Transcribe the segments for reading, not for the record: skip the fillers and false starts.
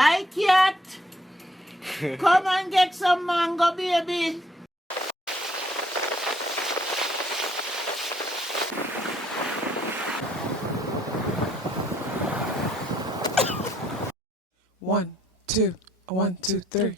Hi, cat. Come and get some mango, baby. One, two, 1, 2, 3.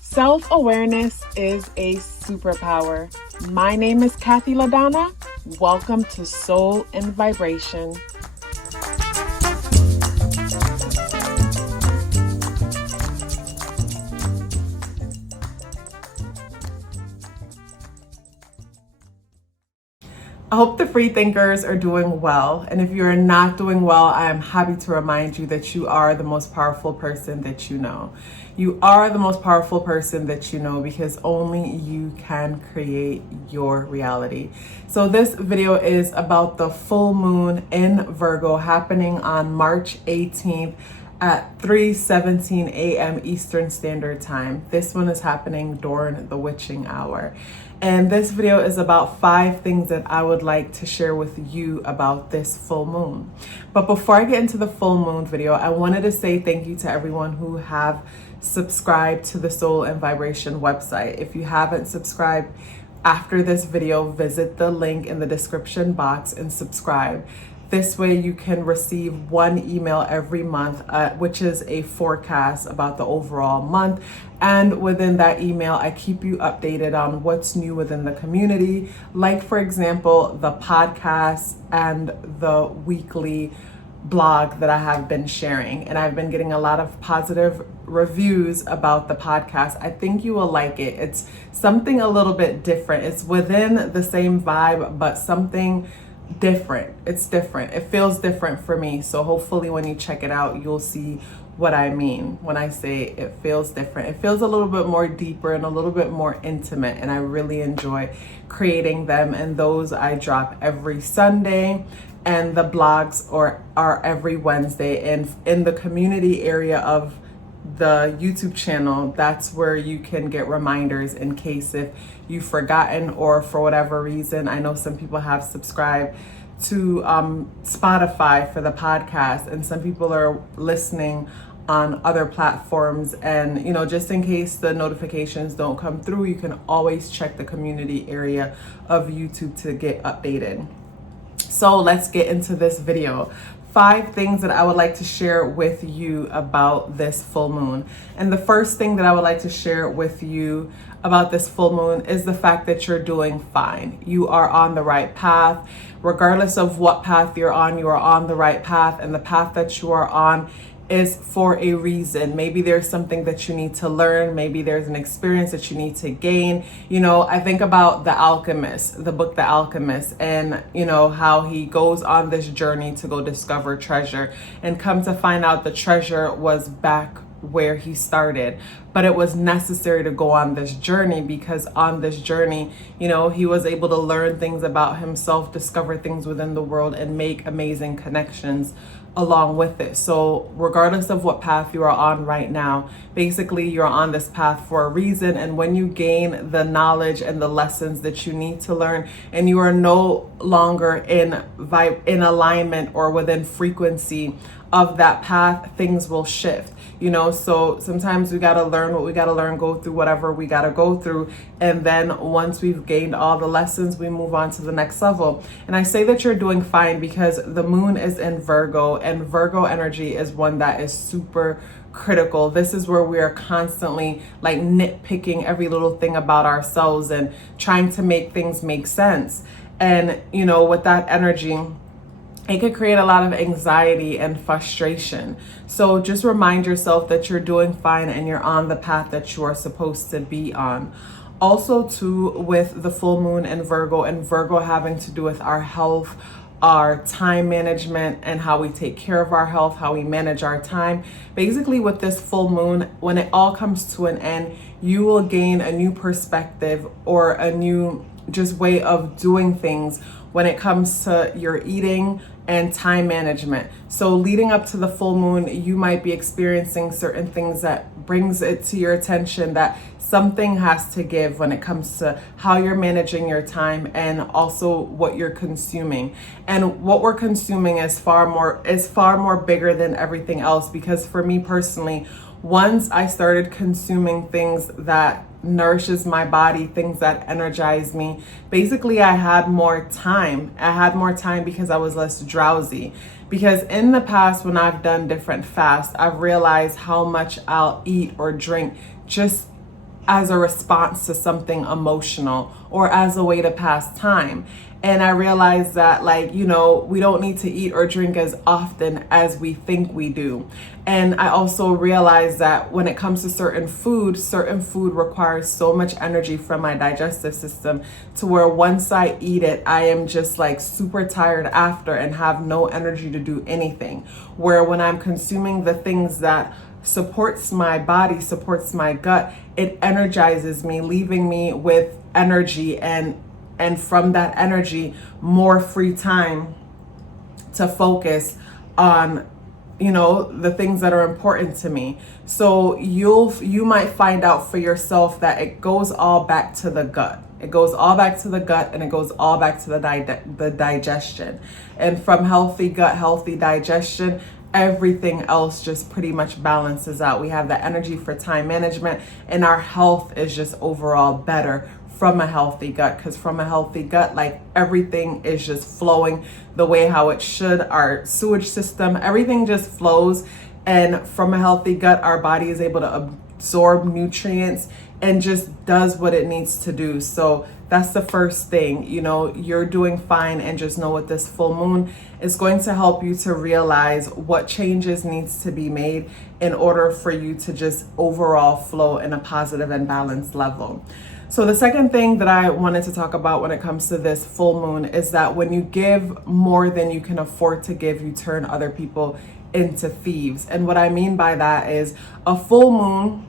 Self-awareness is a superpower. My name is KathyLaDonna. Welcome to Soul and Vibration. I hope the free thinkers are doing well. And if you're not doing well, I am happy to remind you that you are the most powerful person that you know. You are the most powerful person that you know because only you can create your reality. So this video is about the full moon in Virgo happening on March 18th at 3:17 a.m. Eastern Standard Time. This one is happening during the witching hour. And this video is about 5 things that I would like to share with you about this full moon. But before I get into the full moon video, I wanted to say thank you to everyone who have subscribed to the Soul and Vibration website. If you haven't subscribed after this video, visit the link in the description box and subscribe. This way you can receive one email every month, which is a forecast about the overall month. And within that email, I keep you updated on what's new within the community. Like, for example, the podcast and the weekly blog that I have been sharing. And I've been getting a lot of positive reviews about the podcast. I think you will like it. It's something a little bit different. It's within the same vibe, but something different. It's different. It feels different for me. So hopefully when you check it out, you'll see what I mean when I say it feels different. It feels a little bit more deeper and a little bit more intimate, and I really enjoy creating them. And those I drop every Sunday, and the blogs are every Wednesday. And in the community area of the YouTube channel, that's where you can get reminders in case if you've forgotten or for whatever reason. I know some people have subscribed to Spotify for the podcast, and some people are listening on other platforms. And just in case the notifications don't come through, you can always check the community area of YouTube to get updated. So let's get into this video. 5 things that I would like to share with you about this full moon. And the first thing that I would like to share with you about this full moon is the fact that you're doing fine. You are on the right path. Regardless of what path you're on, you are on the right path, and the path that you are on is for a reason. Maybe there's something that you need to learn. Maybe there's an experience that you need to gain. I think about The Alchemist, the book The Alchemist, and how he goes on this journey to go discover treasure, and come to find out the treasure was back where he started. But it was necessary to go on this journey because on this journey, he was able to learn things about himself, discover things within the world, and make amazing connections along with it. So regardless of what path you are on right now, basically you're on this path for a reason. And when you gain the knowledge and the lessons that you need to learn, and you are no longer in alignment or within frequency of that path, things will shift. So sometimes we got to learn what we got to learn, go through whatever we got to go through. And then once we've gained all the lessons, we move on to the next level. And I say that you're doing fine because the moon is in Virgo, and Virgo energy is one that is super critical. This is where we are constantly like nitpicking every little thing about ourselves and trying to make things make sense. And, with that energy, it could create a lot of anxiety and frustration. So just remind yourself that you're doing fine and you're on the path that you are supposed to be on. Also, too, with the full moon in Virgo, and Virgo having to do with our health, our time management, and how we take care of our health, how we manage our time. Basically, with this full moon, when it all comes to an end, you will gain a new perspective or a new just way of doing things when it comes to your eating and time management. So leading up to the full moon, you might be experiencing certain things that brings it to your attention that something has to give when it comes to how you're managing your time and also what you're consuming. And what we're consuming is far more bigger than everything else, because for me personally, once I started consuming things that nourishes my body, things that energize me, basically I had more time. I had more time because I was less drowsy. Because in the past, when I've done different fasts, I've realized how much I'll eat or drink just as a response to something emotional or as a way to pass time. And I realized that, like, you know, we don't need to eat or drink as often as we think we do. And I also realized that when it comes to certain food requires so much energy from my digestive system to where once I eat it, I am just like super tired after and have no energy to do anything. Where when I'm consuming the things that supports my body, supports my gut, it energizes me, leaving me with energy and from that energy, more free time to focus on, you know, the things that are important to me. So you might find out for yourself that it goes all back to the gut. It goes all back to the gut, and it goes all back to the digestion. And from healthy gut, healthy digestion, everything else just pretty much balances out. We have the energy for time management, and our health is just overall better from a healthy gut, because from a healthy gut, like, everything is just flowing the way how it should. Our sewage system, everything just flows. And from a healthy gut, our body is able to absorb nutrients and just does what it needs to do. So that's the first thing. You know, you're doing fine, and just know with this full moon is going to help you to realize what changes needs to be made in order for you to just overall flow in a positive and balanced level. So the second thing that I wanted to talk about when it comes to this full moon is that when you give more than you can afford to give, you turn other people into thieves. And what I mean by that is a full moon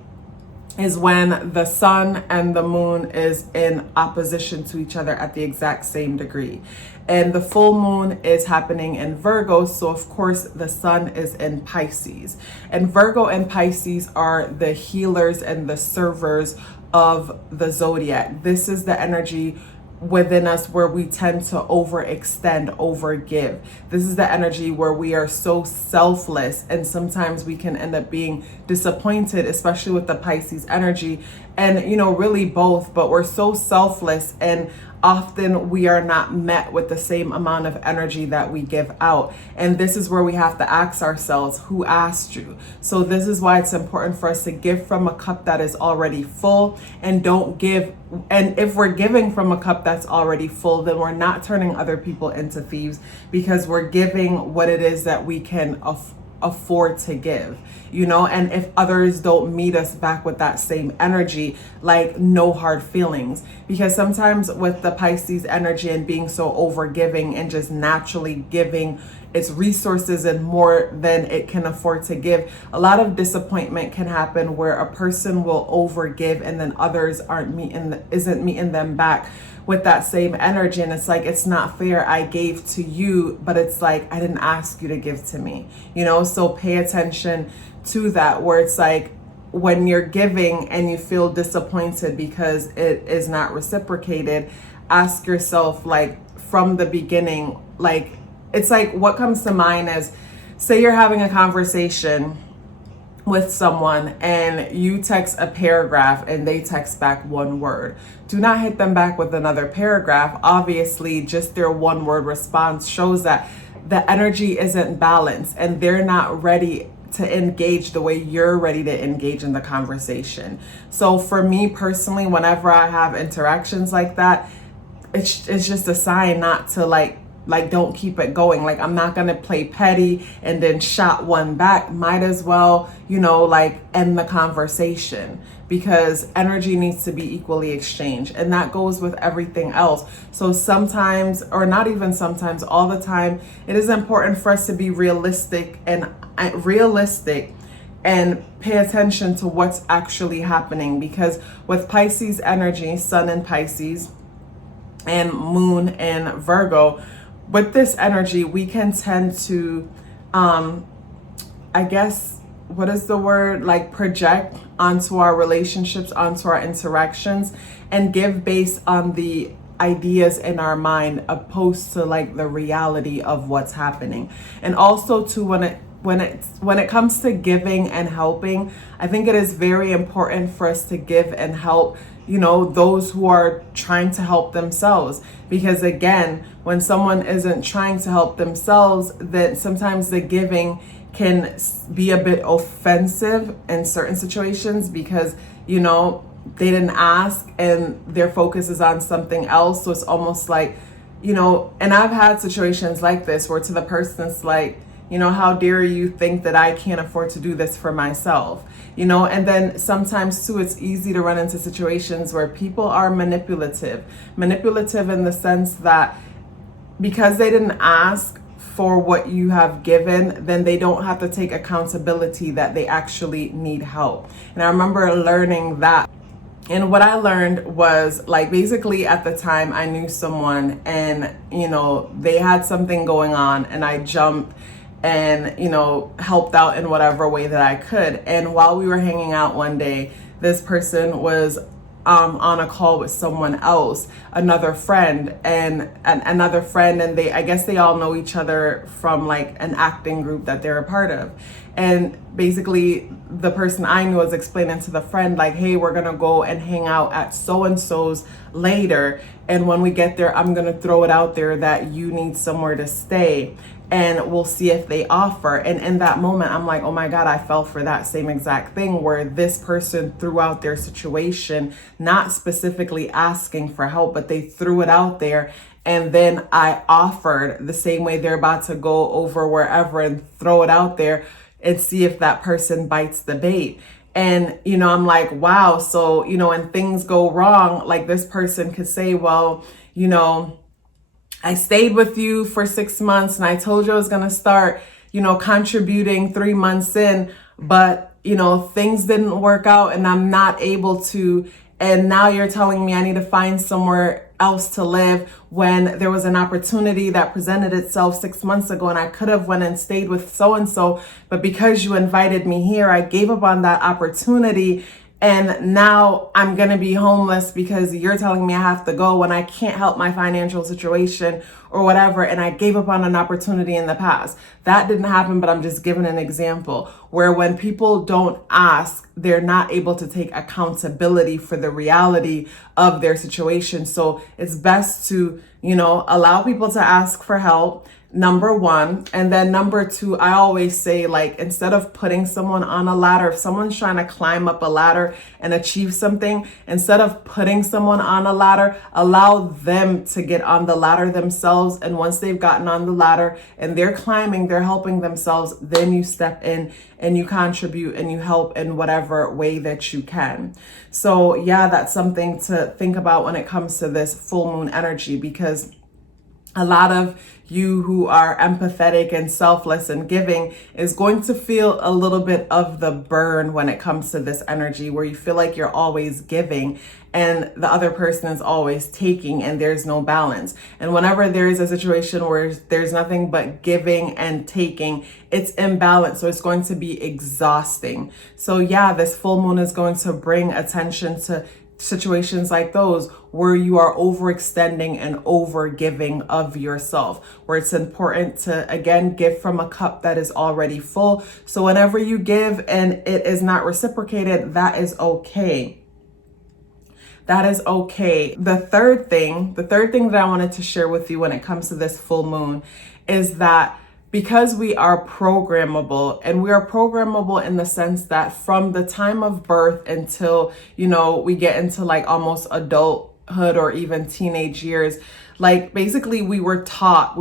is when the sun and the moon is in opposition to each other at the exact same degree. And the full moon is happening in Virgo, so of course the sun is in Pisces. And Virgo and Pisces are the healers and the servers of the zodiac. This is the energy within us where we tend to overextend, overgive. This is the energy where we are so selfless, and sometimes we can end up being disappointed, especially with the Pisces energy, and you know, really both, but we're so selfless, and often we are not met with the same amount of energy that we give out. And this is where we have to ask ourselves, who asked you? So this is why it's important for us to give from a cup that is already full, and don't give. And if we're giving from a cup that's already full, then we're not turning other people into thieves, because we're giving what it is that we can afford to give, you know. And if others don't meet us back with that same energy, like, no hard feelings. Because sometimes with the Pisces energy and being so overgiving and just naturally giving its resources and more than it can afford to give, a lot of disappointment can happen where a person will overgive and then others isn't meeting them back with that same energy. And it's like, it's not fair. I gave to you, but it's like, I didn't ask you to give to me, you know. So pay attention to that, where it's like, when you're giving and you feel disappointed because it is not reciprocated, ask yourself, like, from the beginning, like, it's like, what comes to mind is, say you're having a conversation with someone and you text a paragraph and they text back one word. Do not hit them back with another paragraph. Obviously, just their one word response shows that the energy isn't balanced and they're not ready to engage the way you're ready to engage in the conversation. So for me personally, whenever I have interactions like that, it's just a sign not to like don't keep it going. Like, I'm not gonna play petty and then shot one back. Might as well, you know, like, end the conversation, because energy needs to be equally exchanged, and that goes with everything else. So sometimes, or not even sometimes, all the time, it is important for us to be realistic and pay attention to what's actually happening. Because with Pisces energy, sun in Pisces and moon in Virgo, with this energy, we can tend to, I guess what is the word, like project onto our relationships, onto our interactions, and give based on the ideas in our mind opposed to like the reality of what's happening. And also too, when it comes to giving and helping, I think it is very important for us to give and help, you know, those who are trying to help themselves. Because again, when someone isn't trying to help themselves, then sometimes the giving can be a bit offensive in certain situations because, you know, they didn't ask and their focus is on something else. So it's almost like, you know, and I've had situations like this where to the person it's like, you know, how dare you think that I can't afford to do this for myself, you know? And then sometimes too, it's easy to run into situations where people are manipulative in the sense that because they didn't ask for what you have given, then they don't have to take accountability that they actually need help. And I remember learning that. And what I learned was like, basically at the time I knew someone and, you know, they had something going on and I jumped and, you know, helped out in whatever way that I could. And while we were hanging out one day, this person was on a call with someone else, another friend, and they, I guess they all know each other from like an acting group that they're a part of. And basically the person I knew was explaining to the friend like, hey, we're gonna go and hang out at so-and-so's later, and when we get there, I'm gonna throw it out there that you need somewhere to stay and we'll see if they offer. And in that moment, I'm like, oh my God, I fell for that same exact thing where this person threw out their situation, not specifically asking for help, but they threw it out there. And then I offered the same way they're about to go over wherever and throw it out there and see if that person bites the bait. And, you know, I'm like, wow. So, you know, when things go wrong, like this person could say, well, you know, I stayed with you for 6 months and I told you I was going to start, you know, contributing 3 months in, but, you know, things didn't work out and I'm not able to. And now you're telling me I need to find somewhere else to live when there was an opportunity that presented itself 6 months ago and I could have went and stayed with so-and-so, but because you invited me here, I gave up on that opportunity. And now I'm going to be homeless because you're telling me I have to go when I can't help my financial situation or whatever. And I gave up on an opportunity in the past. That didn't happen, but I'm just giving an example where when people don't ask, they're not able to take accountability for the reality of their situation. So it's best to, you know, allow people to ask for help. Number one. And then number two, I always say, like, instead of putting someone on a ladder, if someone's trying to climb up a ladder and achieve something, instead of putting someone on a ladder, allow them to get on the ladder themselves. And once they've gotten on the ladder and they're climbing, they're helping themselves, then you step in and you contribute and you help in whatever way that you can. So yeah, that's something to think about when it comes to this full moon energy, because a lot of you who are empathetic and selfless and giving is going to feel a little bit of the burn when it comes to this energy, where you feel like you're always giving and the other person is always taking and there's no balance. And whenever there is a situation where there's nothing but giving and taking, it's imbalanced. So it's going to be exhausting. So yeah, this full moon is going to bring attention to situations like those where you are overextending and over giving of yourself, where it's important to, again, give from a cup that is already full. So whenever you give and it is not reciprocated, that is okay. That is okay. The third thing that I wanted to share with you when it comes to this full moon is that because we are programmable, and we are programmable in the sense that from the time of birth until, you know, we get into like almost adulthood or even teenage years, like basically we were taught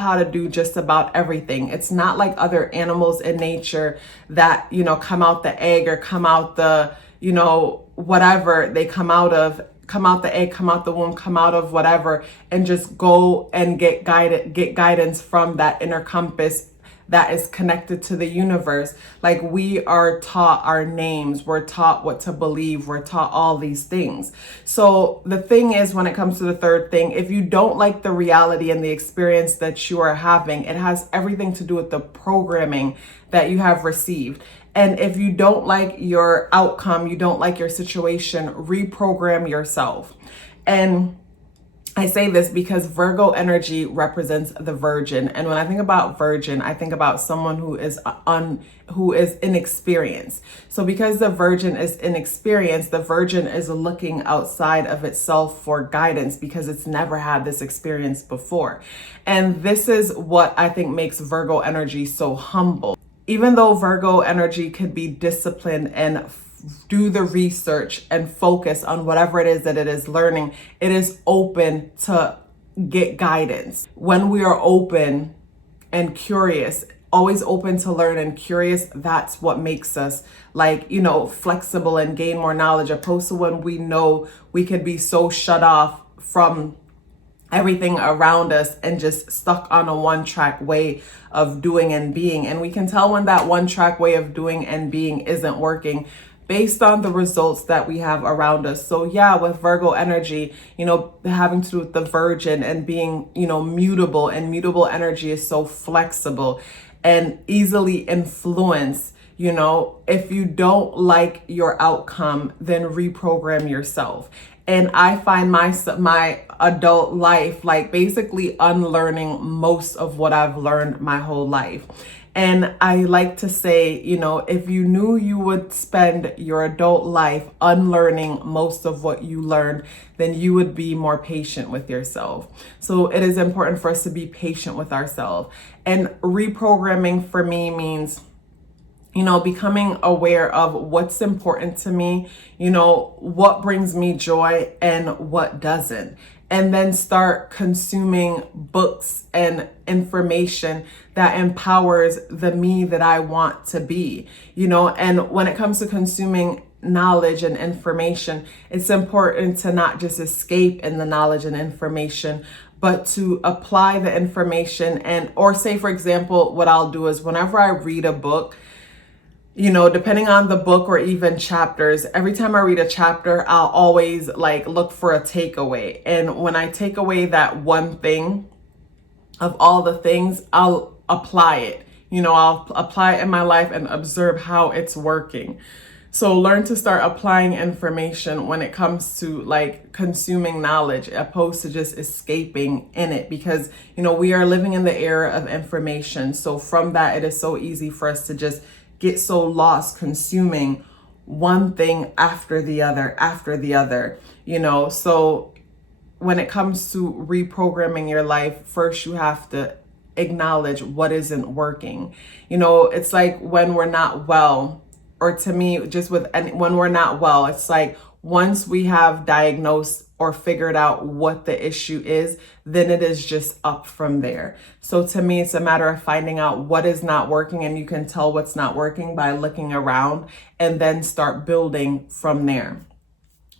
how to do just about everything. It's not like other animals in nature that, you know, come out the egg or come out the, you know, whatever they come out of, come out the egg, come out the womb, come out of whatever, and just go and get guidance from that inner compass that is connected to the universe. Like, we are taught our names, we're taught what to believe, we're taught all these things. So the thing is, when it comes to the third thing, if you don't like the reality and the experience that you are having, it has everything to do with the programming that you have received. And if you don't like your outcome, you don't like your situation, reprogram yourself. And I say this because Virgo energy represents the virgin. And when I think about virgin, I think about someone who is inexperienced. So because the virgin is inexperienced, the virgin is looking outside of itself for guidance because it's never had this experience before. And this is what I think makes Virgo energy so humble. Even though Virgo energy could be disciplined and do the research and focus on whatever it is that it is learning, it is open to get guidance. When we are open and curious, always open to learn and curious, that's what makes us flexible and gain more knowledge, opposed to when we know we could be so shut off from everything around us and just stuck on a one-track way of doing and being. And we can tell when that one-track way of doing and being isn't working based on the results that we have around us. So yeah, with Virgo energy, having to do with the virgin and being, mutable, and mutable energy is so flexible and easily influenced. If you don't like your outcome, then reprogram yourself. And I find my adult life basically unlearning most of what I've learned my whole life. And I like to say, if you knew you would spend your adult life unlearning most of what you learned, then you would be more patient with yourself. So it is important for us to be patient with ourselves. And reprogramming for me means becoming aware of what's important to me, what brings me joy and what doesn't. And then start consuming books and information that empowers the me that I want to be, and when it comes to consuming knowledge and information, it's important to not just escape in the knowledge and information, but to apply the information. Or say, for example, what I'll do is whenever I read a book, depending on the book or even chapters, every time I read a chapter, I'll always look for a takeaway. And when I take away that one thing of all the things, I'll apply it. I'll apply it in my life and observe how it's working. So learn to start applying information when it comes to consuming knowledge, opposed to just escaping in it, because, we are living in the era of information. So from that, it is so easy for us to just get so lost consuming one thing after the other, So when it comes to reprogramming your life, first you have to acknowledge what isn't working. It's like when we're not well, or to me, when we're not well, it's like once we have diagnosed or figured out what the issue is, then it is just up from there. So to me, it's a matter of finding out what is not working, and you can tell what's not working by looking around and then start building from there.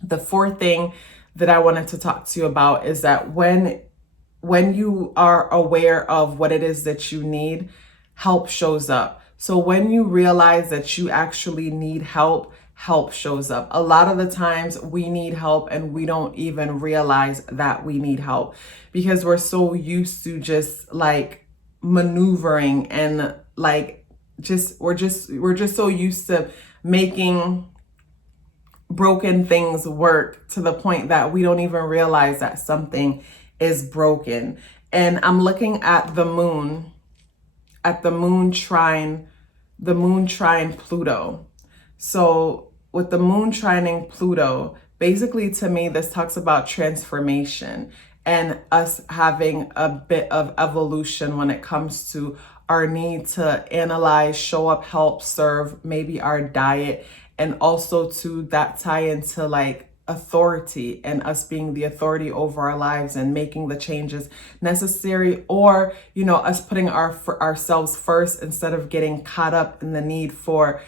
The fourth thing that I wanted to talk to you about is that when you are aware of what it is that you need, help shows up. So when you realize that you actually need help shows up. A lot of the times we need help and we don't even realize that we need help, because we're so used to just maneuvering and we're just so used to making broken things work to the point that we don't even realize that something is broken. And I'm looking at the moon trine Pluto. So with the moon trining Pluto, basically to me, this talks about transformation and us having a bit of evolution when it comes to our need to analyze, show up, help, serve, maybe our diet, and also to that tie into authority and us being the authority over our lives and making the changes necessary, or us putting ourselves first instead of getting caught up in the need for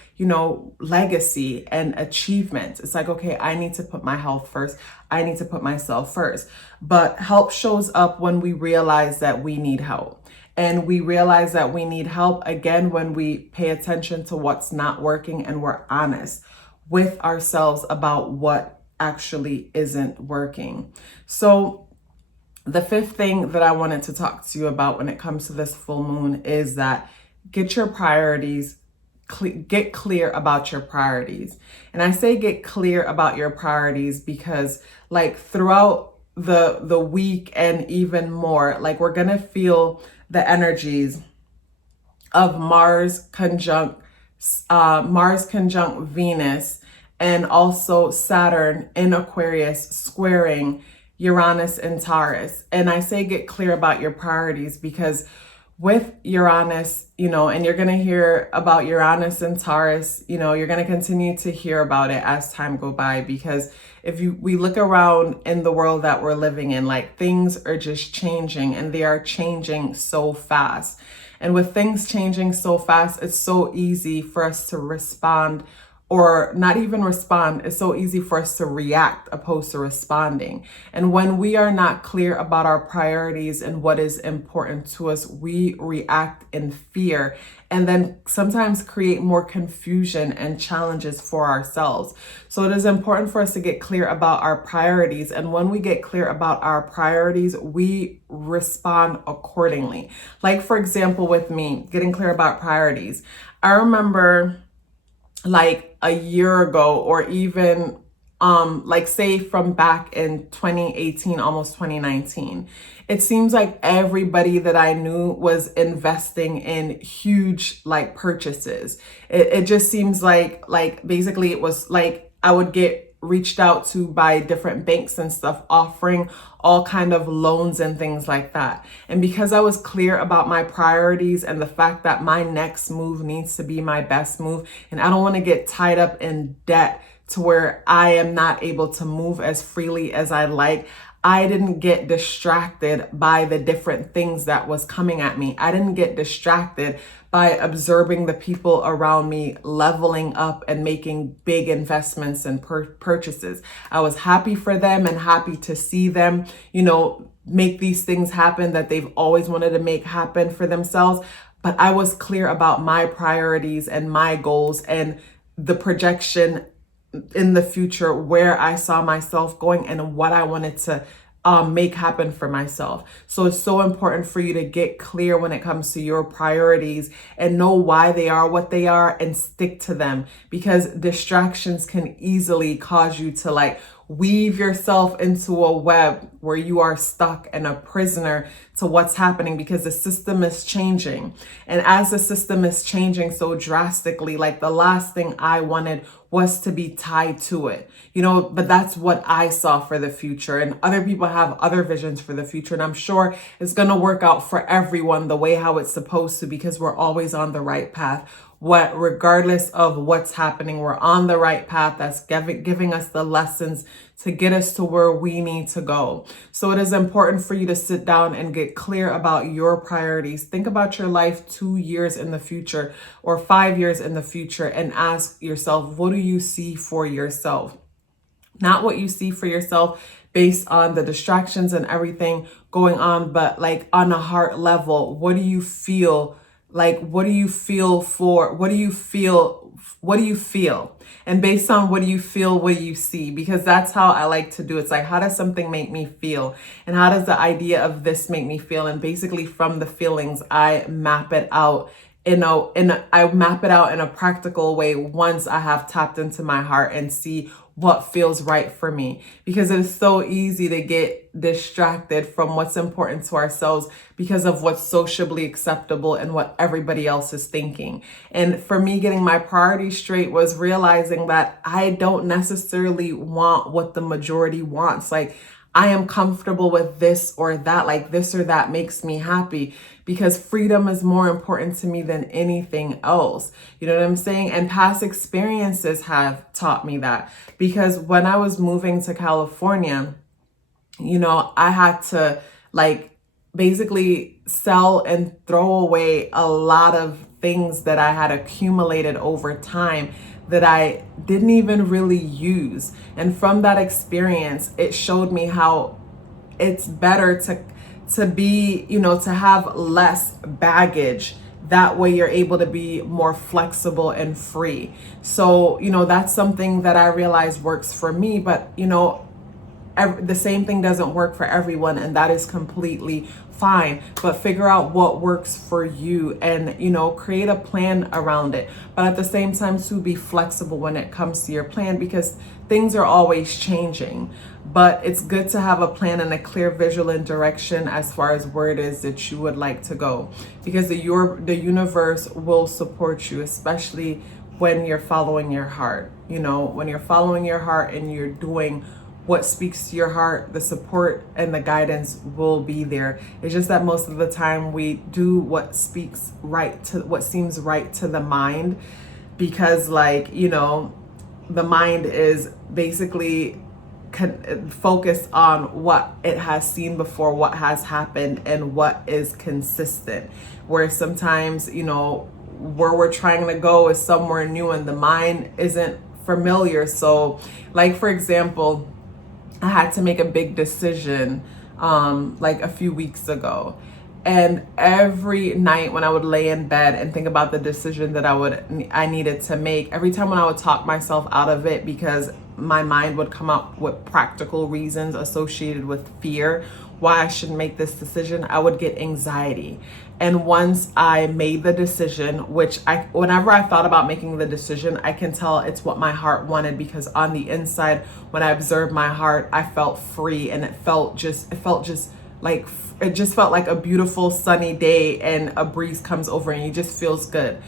legacy and achievement. It's like, okay, I need to put my health first, I need to put myself first. But help shows up when we realize that we need help. And we realize that we need help again when we pay attention to what's not working and we're honest with ourselves about what actually isn't working. So the fifth thing that I wanted to talk to you about when it comes to this full moon is that get your priorities get clear about your priorities. And I say get clear about your priorities because like throughout the week and even more, like we're gonna feel the energies of Mars conjunct Venus, and also Saturn in Aquarius squaring Uranus and Taurus. And I say get clear about your priorities because with Uranus, and you're going to hear about Uranus and Taurus, you're going to continue to hear about it as time go by, because we look around in the world that we're living in, like things are just changing, and they are changing so fast. And with things changing so fast, it's so easy for us to respond, or not even respond. It's so easy for us to react opposed to responding. And when we are not clear about our priorities and what is important to us, we react in fear, and then sometimes create more confusion and challenges for ourselves. So it is important for us to get clear about our priorities. And when we get clear about our priorities, we respond accordingly. Like, for example, with me getting clear about priorities, I remember like a year ago, or even like say from back in 2018, almost 2019, it seems like everybody that I knew was investing in huge like purchases. It just seems like basically it was like I would get reached out to by different banks and stuff offering all kind of loans and things like that. And because I was clear about my priorities and the fact that my next move needs to be my best move, and I don't want to get tied up in debt to where I am not able to move as freely as I like, I didn't get distracted by the different things that was coming at me. I didn't get distracted by observing the people around me leveling up and making big investments and purchases. I was happy for them and happy to see them, make these things happen that they've always wanted to make happen for themselves. But I was clear about my priorities and my goals and the projection in the future, where I saw myself going and what I wanted to make happen for myself. So it's so important for you to get clear when it comes to your priorities and know why they are what they are and stick to them, because distractions can easily cause you to like weave yourself into a web where you are stuck and a prisoner to what's happening, because the system is changing. And as the system is changing so drastically, like the last thing I wanted was to be tied to it, but that's what I saw for the future. And other people have other visions for the future. And I'm sure it's going to work out for everyone the way how it's supposed to, because we're always on the right path. Regardless of what's happening, we're on the right path that's giving us the lessons to get us to where we need to go. So it is important for you to sit down and get clear about your priorities. Think about your life 2 years in the future or 5 years in the future and ask yourself, what do you see for yourself? Not what you see for yourself based on the distractions and everything going on, but like on a heart level, what do you feel? Like, what do you feel for? What do you feel? What do you feel? And based on what do you feel, what do you see? Because that's how I like to do it. It's like, how does something make me feel? And how does the idea of this make me feel? And basically from the feelings, I map it out I map it out in a practical way once I have tapped into my heart and see what feels right for me, because it is so easy to get distracted from what's important to ourselves because of what's socially acceptable and what everybody else is thinking. And for me, getting my priorities straight was realizing that I don't necessarily want what the majority wants. Like, I am comfortable with this or that, like this or that makes me happy, because freedom is more important to me than anything else. You know what I'm saying? And past experiences have taught me that, because when I was moving to California, I had to like basically sell and throw away a lot of things that I had accumulated over time that I didn't even really use. And from that experience, it showed me how it's better to be, to have less baggage. That way you're able to be more flexible and free. So, that's something that I realize works for me. But, the same thing doesn't work for everyone, and that is completely fine. But figure out what works for you and, you know, create a plan around it. But at the same time, to be flexible when it comes to your plan, because things are always changing. But it's good to have a plan and a clear visual and direction as far as where it is that you would like to go, because the universe will support you, especially when you're following your heart. You know, when you're following your heart and you're doing what speaks to your heart, the support and the guidance will be there. It's just that most of the time we do what seems right to the mind, because, like, you know, the mind is basically focused on what it has seen before, what has happened, and what is consistent. Where sometimes, you know, where we're trying to go is somewhere new and the mind isn't familiar. So, like, for example, I had to make a big decision like a few weeks ago. And every night when I would lay in bed and think about the decision that I needed to make, every time when I would talk myself out of it, because my mind would come up with practical reasons associated with fear why I should make this decision, I would get anxiety. And once I made the decision, whenever I thought about making the decision, I can tell it's what my heart wanted, because on the inside, when I observed my heart, I felt free, and it just felt like a beautiful sunny day and a breeze comes over and it just feels good.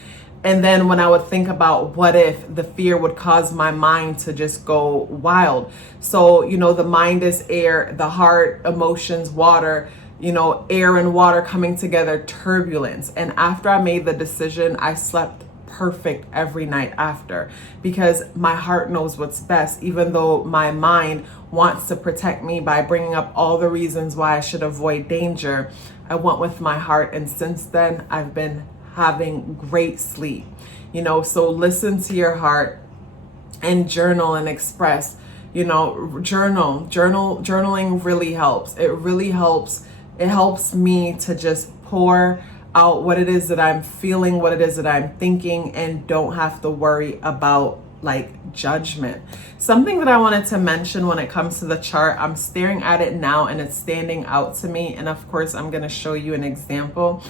And then when I would think about what if, the fear would cause my mind to just go wild. So, you know, the mind is air, the heart, emotions, water, you know, air and water coming together, turbulence. And after I made the decision, I slept perfect every night after, because my heart knows what's best, even though my mind wants to protect me by bringing up all the reasons why I should avoid danger. I went with my heart, and since then I've been having great sleep. You know, so listen to your heart and journal and express. You know, journaling really helps. It really helps. It helps me to just pour out what it is that I'm feeling, what it is that I'm thinking, and don't have to worry about like judgment. Something that I wanted to mention when it comes to the chart, I'm staring at it now and it's standing out to me, and of course I'm going to show you an example.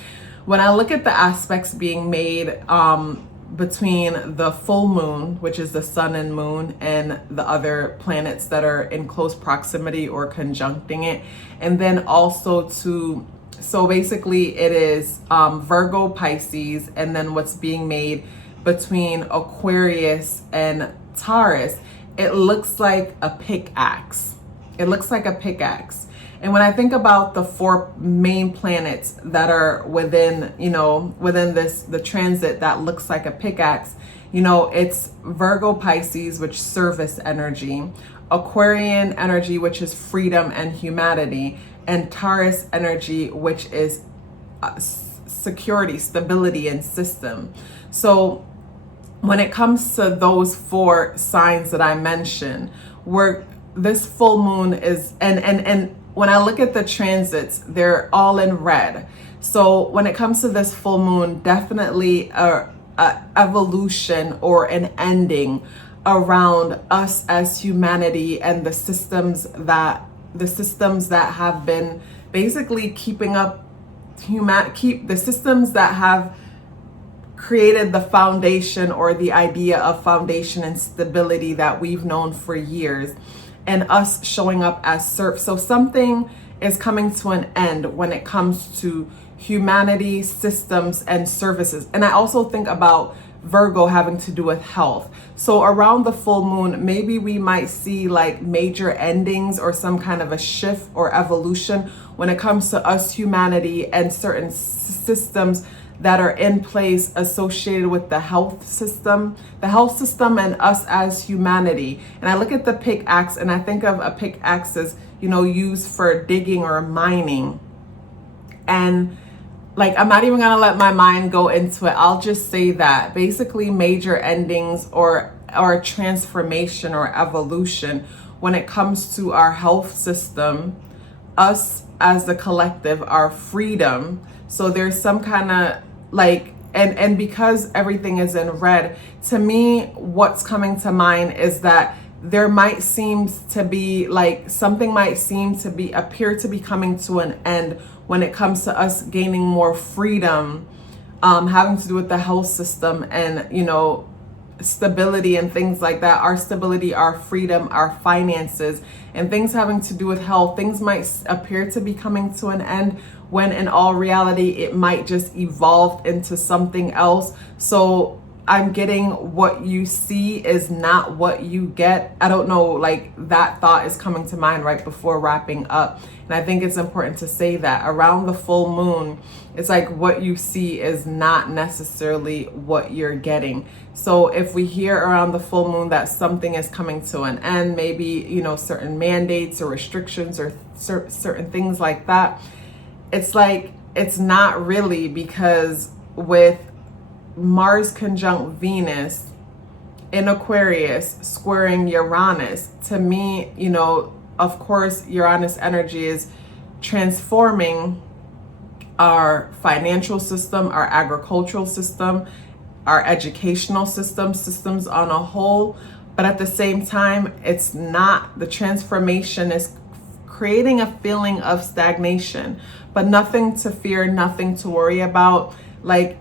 When I look at the aspects being made between the full moon, which is the sun and moon, and the other planets that are in close proximity or conjuncting it, and then also so basically it is Virgo, Pisces, and then what's being made between Aquarius and Taurus, it looks like a pickaxe. It looks like a pickaxe. And when I think about the four main planets that are within the transit that looks like a pickaxe, you know, it's Virgo, Pisces, which service energy, Aquarian energy, which is freedom and humanity, and Taurus energy, which is security, stability, and system. So when it comes to those four signs that I mentioned, where this full moon is, and when I look at the transits, they're all in red. So when it comes to this full moon, definitely a evolution or an ending around us as humanity and the systems that have been basically keeping up the systems that have created the foundation, or the idea of foundation and stability that we've known for years, and us showing up as serfs. So something is coming to an end when it comes to humanity, systems, and services. And I also think about Virgo having to do with health. So around the full moon, maybe we might see like major endings or some kind of a shift or evolution when it comes to us, humanity, and certain systems that are in place associated with the health system and us as humanity. And I look at the pickaxe and I think of a pickaxe as, you know, used for digging or mining. And like, I'm not even gonna let my mind go into it. I'll just say that basically major endings or transformation or evolution when it comes to our health system, us as the collective, our freedom. So there's some kind of like, and because everything is in red, to me, what's coming to mind is that there might seem to be like something might seem to be appear to be coming to an end when it comes to us gaining more freedom, having to do with the health system and, you know, stability and things like that. Our stability, our freedom, our finances, and things having to do with health. Things might appear to be coming to an end when in all reality it might just evolve into something else. So I'm getting what you see is not what you get. I don't know, like that thought is coming to mind right before wrapping up. And I think it's important to say that around the full moon, it's like what you see is not necessarily what you're getting. So if we hear around the full moon that something is coming to an end, maybe, you know, certain mandates or restrictions or certain things like that, it's like, it's not really, because with Mars conjunct Venus in Aquarius squaring Uranus, to me, you know, of course, Uranus energy is transforming our financial system, our agricultural system, our educational system, systems on a whole. But at the same time, it's not, the transformation is creating a feeling of stagnation, but nothing to fear, nothing to worry about. Like,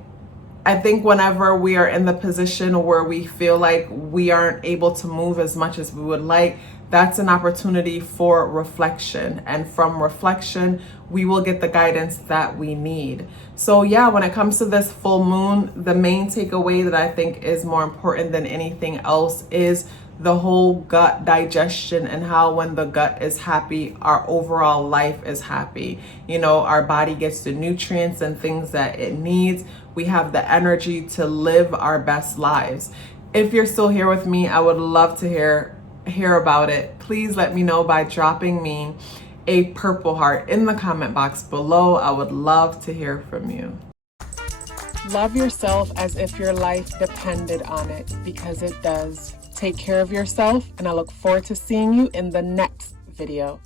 I think whenever we are in the position where we feel like we aren't able to move as much as we would like, that's an opportunity for reflection. And from reflection, we will get the guidance that we need. So yeah, when it comes to this full moon, the main takeaway that I think is more important than anything else is the whole gut digestion, and how when the gut is happy, our overall life is happy. You know, our body gets the nutrients and things that it needs. We have the energy to live our best lives. If you're still here with me, I would love to hear about it. Please let me know by dropping me a purple heart in the comment box below. I would love to hear from you. Love yourself as if your life depended on it, because it does. Take care of yourself, and I look forward to seeing you in the next video.